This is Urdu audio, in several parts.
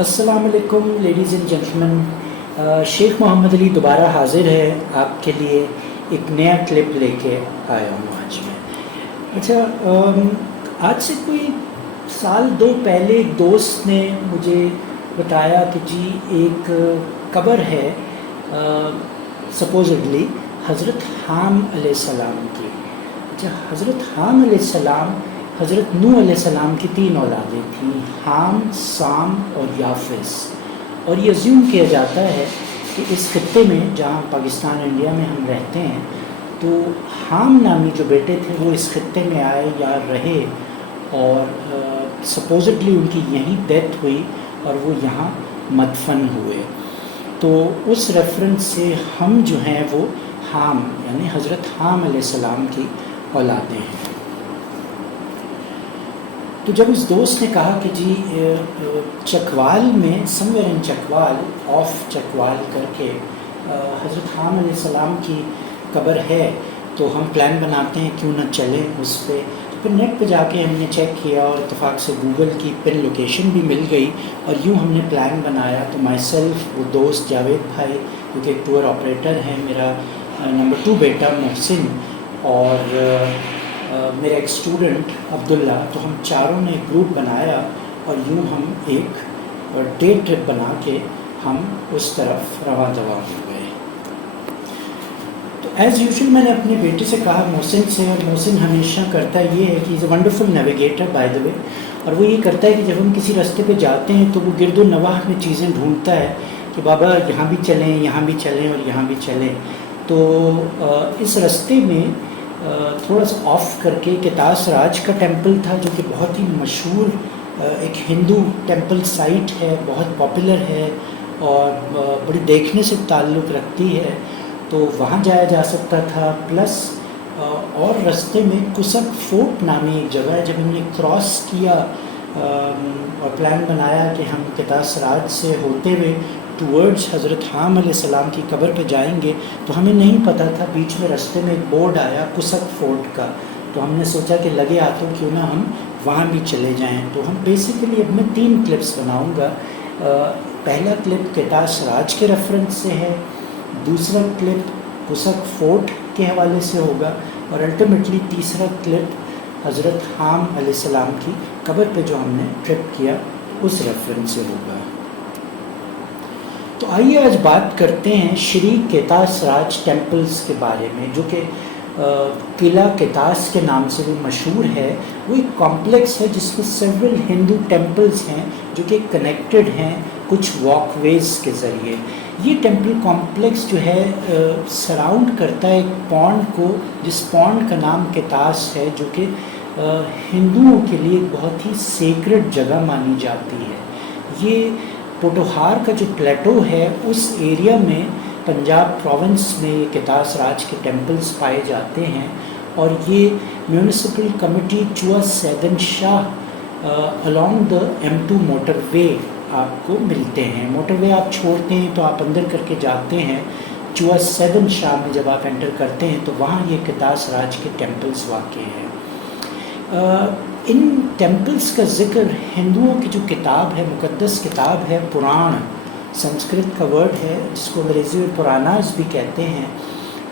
السلام علیکم لیڈیز اینڈ جینٹلمین، شیخ محمد علی دوبارہ حاضر ہے آپ کے لیے ایک نیا کلپ لے کے آیا ہوں آج میں۔ اچھا، آج سے کوئی سال دو پہلے ایک دوست نے مجھے بتایا کہ جی ایک قبر ہے سپوزڈلی حضرت حام علیہ السلام کی۔ اچھا، حضرت حام علیہ السلام حضرت نوح علیہ السلام کی 3 اولادیں تھیں، حام، سام اور یافس، اور یہ ازیوم کیا جاتا ہے کہ اس خطے میں جہاں پاکستان انڈیا میں ہم رہتے ہیں تو حام نامی جو بیٹے تھے وہ اس خطے میں آئے یا رہے اور سپوزڈلی ان کی یہیں ڈیتھ ہوئی اور وہ یہاں مدفن ہوئے۔ تو اس ریفرنس سے ہم جو ہیں وہ حام یعنی حضرت حام علیہ السلام کی اولادیں ہیں۔ تو جب اس دوست نے کہا کہ جی چکوال میں سمویر ان چکوال آف چکوال کر کے حضرت حام علیہ السلام کی قبر ہے تو ہم پلان بناتے ہیں کیوں نہ چلیں اس پہ۔ پھر نیٹ پہ جا کے ہم نے چیک کیا اور اتفاق سے گوگل کی پن لوکیشن بھی مل گئی اور یوں ہم نے پلان بنایا۔ تو مائی سیلف، وہ دوست جاوید بھائی جو کہ ایک ٹور آپریٹر ہیں، میرا نمبر 2 بیٹا محسن اور میرا ایک اسٹوڈنٹ عبداللہ، تو ہم چاروں نے ایک گروپ بنایا اور یوں ہم ایک ڈے ٹرپ بنا کے ہم اس طرف رواں دواں ہو گئے۔ تو ایز یوزول میں نے اپنے بیٹے سے کہا، محسن سے، اور محسن ہمیشہ کرتا یہ ہے کہ is a wonderful navigator by the way, اور وہ یہ کرتا ہے کہ جب ہم کسی راستے پہ جاتے ہیں تو وہ گرد و نواح میں چیزیں ڈھونڈتا ہے کہ بابا یہاں بھی چلیں، یہاں بھی چلیں اور یہاں بھی چلیں۔ تو اس راستے میں تھوڑا سا آف کر کے کتاس راج کا ٹیمپل تھا جو کہ بہت ہی مشہور ایک ہندو ٹیمپل سائٹ ہے، بہت پاپولر ہے اور بڑی دیکھنے سے تعلق رکھتی ہے، تو وہاں جایا جا سکتا تھا۔ پلس اور راستے میں کسک فورٹ نامی ایک جگہ ہے، جب ہم نے کراس کیا اور پلان بنایا کہ ہم کتاس راج سے ہوتے ہوئے ٹورڈز حضرت حام علیہ السلام کی قبر پہ جائیں گے، تو ہمیں نہیں پتہ تھا بیچ میں راستے میں ایک بورڈ آیا کسک فورٹ کا، تو ہم نے سوچا کہ لگے ہاتھوں کیوں نہ ہم وہاں بھی چلے جائیں۔ تو ہم بیسیکلی اب میں 3 کلپس بناؤں گا۔ پہلا کلپ کتاس راج کے ریفرنس سے ہے، دوسرا کلپ کسک فورٹ کے حوالے سے ہوگا، اور الٹیمیٹلی تیسرا کلپ حضرت حام علیہ السلام کی قبر پہ جو ہم نے ٹرپ کیا اس ریفرنس سے ہوگا۔ تو آئیے آج بات کرتے ہیں شری کیتاس راج ٹیمپلز کے بارے میں، جو کہ قلعہ کیتاس کے نام سے وہ مشہور ہے۔ وہ ایک کمپلیکس ہے جس میں سیورل ہندو ٹیمپلز ہیں جو کہ کنیکٹڈ ہیں کچھ واک ویز کے ذریعے۔ یہ ٹیمپل کمپلیکس جو ہے سراؤنڈ کرتا ہے ایک پونڈ کو، جس پونڈ کا نام کیتاس ہے، جو کہ ہندوؤں کے لیے بہت ہی سیکرڈ جگہ مانی جاتی ہے۔ یہ پوٹوہار کا جو پلیٹو ہے اس ایریا میں پنجاب پروونس میں یہ کیتاس راج کے ٹیمپلز پائے جاتے ہیں، اور یہ municipal committee Choa Saidan Shah along the M2 motorway آپ کو ملتے ہیں۔ موٹر وے آپ چھوڑتے ہیں تو آپ اندر کر کے جاتے ہیں، چوا سیدن شاہ میں جب آپ انٹر کرتے ہیں تو وہاں یہ کیتاس راج کے ٹیمپلز واقع ہیں۔ ان ٹیمپلز کا ذکر ہندوؤں کی جو کتاب ہے، مقدس کتاب ہے پران، سنسکرت کا ورڈ ہے جس کو انگریزی میں پراناز بھی کہتے ہیں،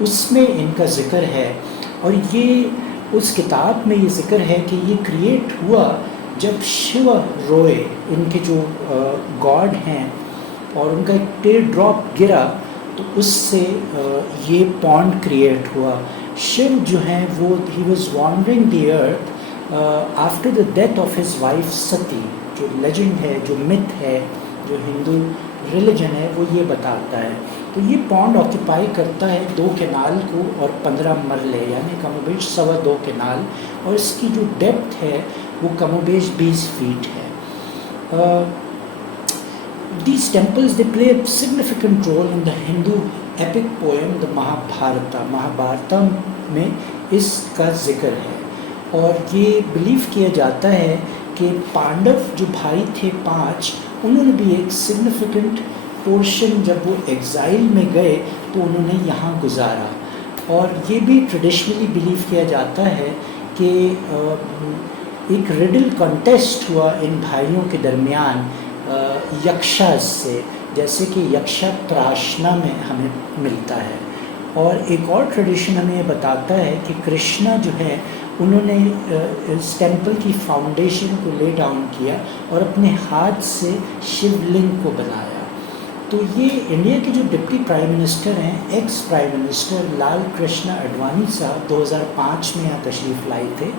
اس میں ان کا ذکر ہے۔ اور یہ اس کتاب میں یہ ذکر ہے کہ یہ کریٹ ہوا جب شیوا روئے، ان کے جو گاڈ ہیں، اور ان کا ایک ٹیئر ڈراپ گرا تو اس سے یہ پونڈ کریٹ ہوا۔ شیو جو ہیں وہ ہی was wandering the earth after the death of his wife Sati, جو لیجنڈ ہے، جو مت ہے، جو ہندو ریلیجن ہے وہ یہ بتاتا ہے۔ تو یہ پونڈ آکیپائی کرتا ہے 2 کینال کو اور 15 مرلے، یعنی کم و بیش 2.25 کینال، اور اس کی جو ڈیپتھ ہے وہ کم و بیش 20 فیٹ ہے۔ These temples they play a significant role in the Hindu epic poem the Mahabharata۔ مہابھارتا میں اس کا ذکر ہے، اور یہ بلیو کیا جاتا ہے کہ پانڈو جو بھائی تھے 5، انہوں نے بھی ایک سگنیفیکنٹ پورشن جب وہ ایگزائل میں گئے تو انہوں نے یہاں گزارا۔ اور یہ بھی ٹریڈیشنلی بلیو کیا جاتا ہے کہ ایک ریڈل کنٹیسٹ ہوا ان بھائیوں کے درمیان یکشا سے، جیسے کہ یکشا پراشنا میں ہمیں ملتا ہے. اور ایک اور ٹریڈیشن ہمیں یہ بتاتا ہے کہ کرشنا جو ہے انہوں نے اس ٹیمپل کی فاؤنڈیشن کو لے ڈاؤن کیا اور اپنے ہاتھ سے شیو لنگ کو بنایا. تو یہ انڈیا کے جو ڈپٹی پرائم منسٹر ہیں، ایکس پرائم منسٹر لال کرشنا اڈوانی صاحب 2005 میں یہاں تشریف لائے تھے،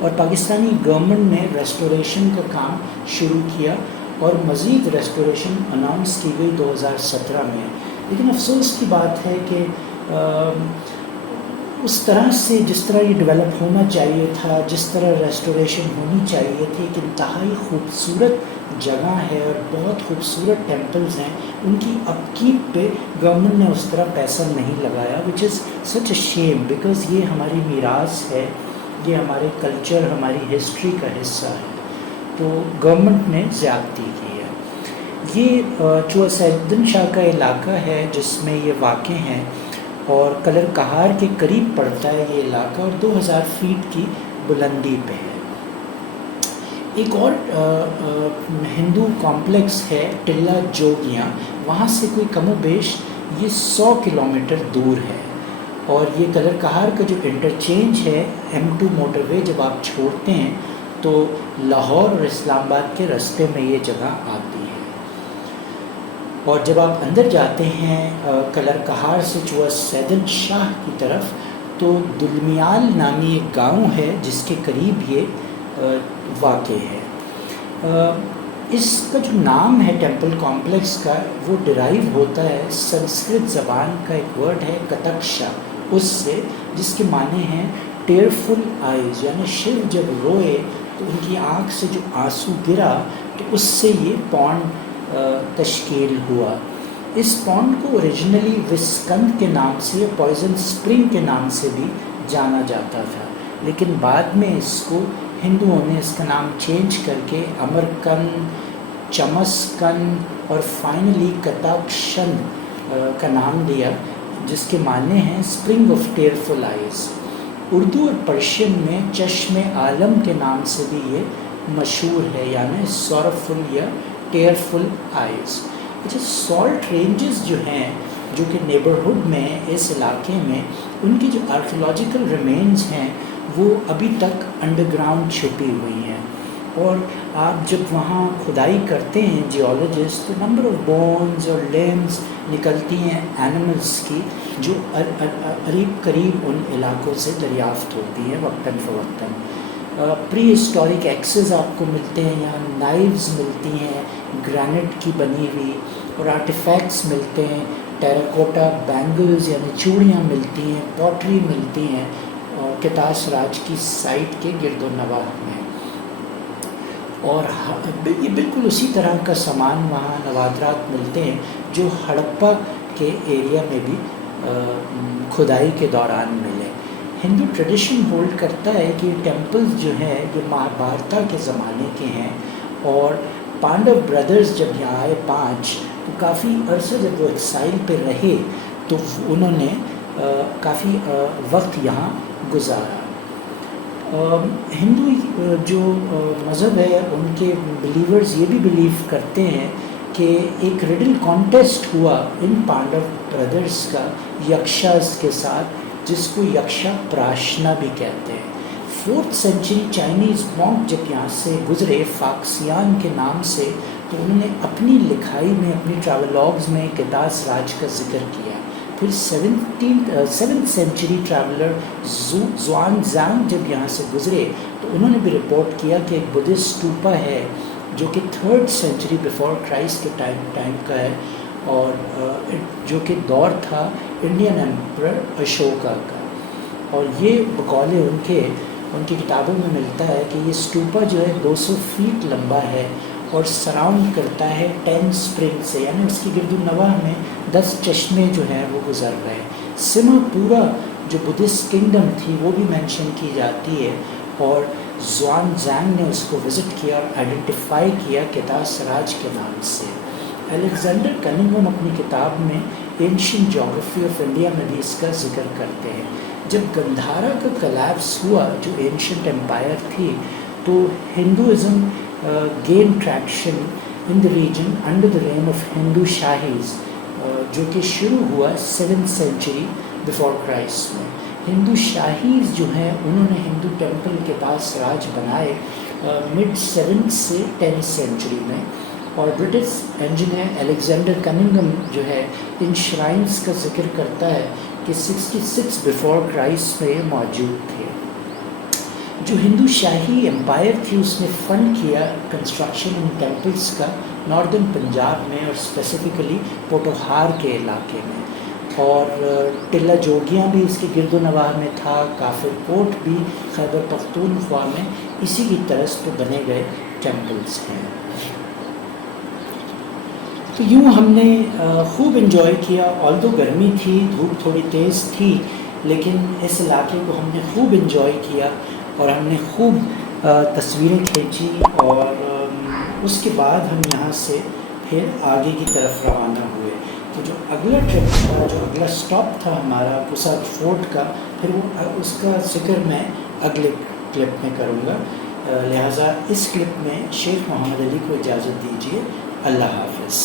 اور پاکستانی گورنمنٹ نے ریسٹوریشن کا کام شروع کیا اور مزید ریسٹوریشن اناؤنس کی گئی 2017 میں. لیکن افسوس کی بات ہے کہ اس طرح سے جس طرح یہ ڈیولپ ہونا چاہیے تھا، جس طرح ریسٹوریشن ہونی چاہیے تھی، ایک انتہائی خوبصورت جگہ ہے اور بہت خوبصورت ٹیمپلز ہیں، ان کی اپکیپ پہ گورنمنٹ نے اس طرح پیسہ نہیں لگایا، وچ از سچ اے شیم، بیکاز یہ ہماری میراث ہے، یہ ہمارے کلچر، ہماری ہسٹری کا حصہ ہے. تو گورنمنٹ نے زیادتی کی ہے. یہ چوہا سیدن شاہ کا علاقہ ہے جس میں یہ واقع ہیں، اور کلر کہار کے قریب پڑتا ہے یہ علاقہ، اور 2000 فیٹ کی بلندی پہ ہے. ایک اور ہندو کمپلیکس ہے ٹلہ جوگیاں، وہاں سے کوئی کم و بیش یہ 100 کلومیٹر دور ہے. اور یہ کلر کہار کا جو انٹرچینج ہے M2 موٹر وے، جب آپ چھوڑتے ہیں تو لاہور اور اسلام آباد کے رستے میں یہ جگہ آتی ہے. اور جب آپ اندر جاتے ہیں کلر کہار سے چوہا سیدن شاہ کی طرف، تو دلمیال نامی ایک گاؤں ہے جس کے قریب یہ واقع ہے. اس کا جو نام ہے ٹیمپل کمپلیکس کا، وہ ڈرائیو ہوتا ہے سنسکرت زبان کا ایک ورڈ ہے کتکشا، اس سے، جس کے معنی ہیں ٹیئرفل آئیز، یعنی شیو جب روئے تو ان کی آنکھ سے جو آنسو گرا تو اس سے یہ پونڈ تشکیل ہوا. اس پونڈ کو اوریجنلی وسکند کے نام سے، پوائزن سپرنگ کے نام سے بھی جانا جاتا تھا، لیکن بعد میں اس کو ہندوؤں نے اس کا نام چینج کر کے امرکن، چمسکن اور فائنلی کتاکشن کا نام دیا، جس کے معنی ہیں اسپرنگ آف ٹیئرفل آئیز. اردو اور پرشین میں چشم عالم کے نام سے بھی یہ مشہور ہے، یعنی سورفل یا ٹیئرفل آئیز. اچھا، سالٹ رینجز جو ہیں، جو کہ نیبرہڈ میں اس علاقے میں، ان کی جو آرکیولوجیکل ریمینز ہیں وہ ابھی تک انڈر گراؤنڈ چھپی ہوئی ہیں. اور آپ جب وہاں کھدائی کرتے ہیں جیولوجسٹ، تو نمبر آف بونز اور لمبس نکلتی ہیں اینیملس کی، جو قریب ان علاقوں سے دریافت ہوتی ہیں وقتاً فوقتاً. پری ہسٹورک ایکسز آپ کو ملتے ہیں یہاں، نائفز ملتی ہیں گرینٹ کی بنی ہوئی، اور آرٹیفیکٹس ملتے ہیں، ٹیراکوٹا بینگلز یعنی چوڑیاں ملتی ہیں، پوٹری ملتی ہیں کتاس راج کی سائٹ کے گرد و نواح میں. اور یہ بالکل اسی طرح کا سامان وہاں نوادرات ملتے ہیں جو ہڑپا کے ایریا میں بھی کھدائی کے دوران ملے. ہندو ٹریڈیشن ہولڈ کرتا ہے کہ یہ ٹیمپلز جو ہیں یہ مہابھارتا کے زمانے کے ہیں، اور پانڈو بردرز جب یہاں آئے 5، تو کافی عرصہ جب وہ ایکسائل پہ رہے تو انہوں نے کافی وقت یہاں گزارا. ہندو جو مذہب ہے ان کے بلیورز یہ بھی بلیو کرتے ہیں کہ ایک ریڈل کانٹیسٹ ہوا ان پانڈو بردرز کا یکشاز کے ساتھ، جس کو یکشا پراشنا بھی کہتے ہیں. 4th سینچری چائنیز مونک جب یہاں سے گزرے فاکسیان کے نام سے، تو انہوں نے اپنی لکھائی میں، اپنی ٹریولاگز میں کتاس راج کا ذکر کیا. پھر 7th سینچری ٹریولر زوان زانگ جب یہاں سے گزرے تو انہوں نے بھی رپورٹ کیا کہ ایک بدھسٹ اسٹوپا ہے جو کہ 3rd سینچری بیفور کرائسٹ کے ٹائم کا ہے، اور جو کہ دور تھا انڈین ایمپرر اشوکا کا. اور یہ بقول ان کی کتابوں میں ملتا ہے کہ یہ اسٹوپا جو ہے 200 فیٹ لمبا ہے اور سراؤنڈ کرتا ہے 10 اسپرنگ سے، یعنی اس کی گرد و نواح میں 10 چشمے جو ہیں وہ گزر رہے ہیں. سما پورا جو بدھسٹ کنگڈم تھی وہ بھی مینشن کی جاتی ہے، اور زوان زانگ نے اس کو وزٹ کیا اور آئیڈینٹیفائی کیا کتاس راج کے نام سے. الیگزینڈر کننگھم اپنی کتاب میں اینشینٹ جیوگرافی آف انڈیا میں بھی اس کا ذکر کرتے ہیں. جب گندھارا کا کلیپس ہوا جو اینشینٹ امپائر تھی، تو Hinduism gain traction in the region under the reign of Hindu Shahis, جو کہ شروع ہوا 7th century before Christ میں. ہندو شاہیز جو ہیں انہوں نے ہندو ٹیمپل کے پاس راج بنائے mid 7th سے 10th century میں. اور برٹش انجینئر الیگزینڈر کننگم جو ہے ان شرائنس کا ذکر کرتا ہے کہ 66 بفور کرائسٹ میں یہ موجود تھے. جو ہندو شاہی امپائر تھی اس نے فنڈ کیا کنسٹرکشن ان ٹیمپلس کا ناردرن پنجاب میں اور اسپیسیفکلی پوٹوہار کے علاقے میں. اور ٹلہ جوگیاں بھی اس کے گرد و نواح میں تھا. کافر کوٹ بھی خیبر پختونخوا میں اسی کی طرز پہ بنے گئے ٹیمپلس ہیں. تو یوں ہم نے خوب انجوائے کیا. آلدو گرمی تھی, دھوپ تھوڑی تیز تھی, لیکن اس علاقے کو ہم نے خوب انجوائے کیا اور ہم نے خوب تصویریں کھینچی. اور اس کے بعد ہم یہاں سے پھر آگے کی طرف روانہ ہوئے. تو جو اگلا ٹرپ تھا, جو اگلا سٹاپ تھا ہمارا پوسا فورٹ کا, پھر وہ اس کا ذکر میں اگلے کلپ میں کروں گا. لہٰذا اس کلپ میں شیخ محمد علی کو اجازت دیجیے. اللہ حافظ.